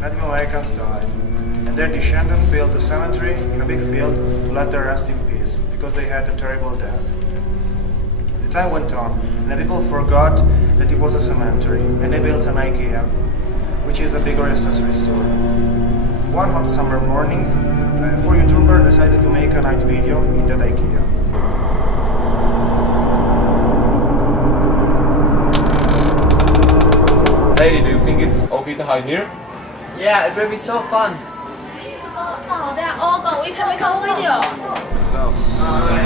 Native Americans died, and their descendants built a cemetery in a big field to let them rest in peace, because they had a terrible death. The time went on, and the people forgot that it was a cemetery, and they built an IKEA, which is a bigger accessory store. One hot summer morning, four YouTubers decided to make a night video in that IKEA. Hey, do you think it's okay to hide here? Yeah, it will be so fun. Now they are all gone. We can make a video. No.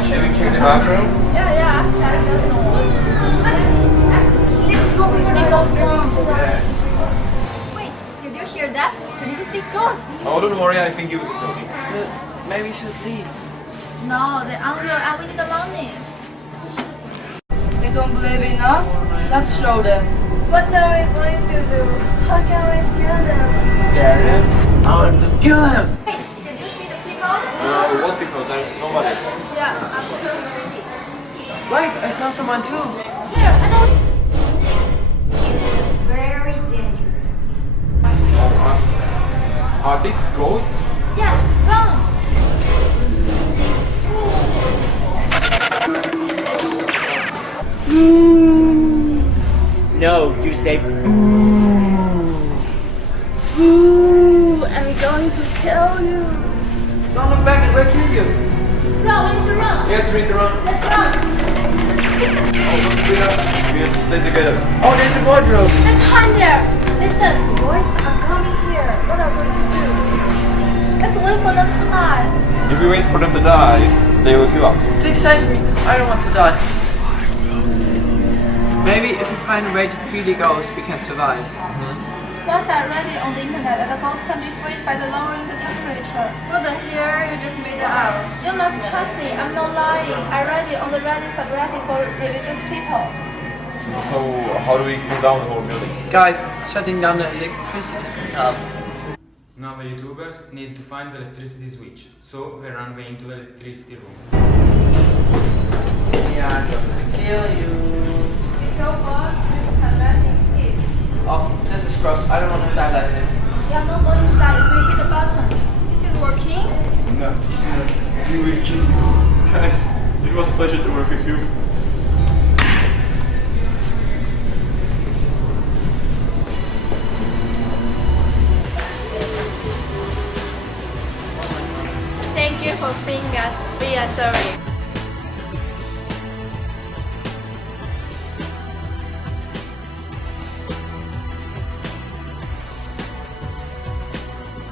Shall we check the bathroom? Yeah. Check. There's no one. Let's go before the ghosts come. Yeah. Wait, did you hear that? Did you see ghosts? Oh, don't worry, I think it was a joke. Maybe we should leave. No, they're unreal and we need the money. They don't believe in us? Let's show them. What are we going to do? How can we scare them? Scare them? I want to kill them. Wait, did you see the people? What people? There's nobody. Yeah, I'm just crazy. Wait, I saw someone too. Here, I don't. It is very dangerous. Are these ghosts? Yes, run. No, you say boo. Boo! I'm going to kill you. Don't look back, it will kill you. Run, we need to run. Yes, we need to run. Let's run. Oh, don't split up. We have to stay together. Oh, there's a wardrobe. Let's hide there. Listen, boys are coming here. What are we going to do? Let's wait for them to die. If we wait for them to die, they will kill us. Please save me. I don't want to die. Maybe if we find a way to free the ghost, we can survive. Once I read it on the internet that the ghosts can be freed by the lowering the temperature. What the hell? You just made it up. You must trust me. I'm not lying. I read it on the Reddit subreddit for religious people. So, how do we cool down the whole building? Guys, shutting down the electricity could help. Now the YouTubers need to find the electricity switch, so they run into the electricity room. We are gonna kill you. It's your fault. You can rest in peace. Oh, this is gross. I don't want to die like this. You are not going to die if you hit the button. It is working. Not easy. We will kill you. Guys, it was a pleasure to work with you. Thank you for freeing us. We are sorry.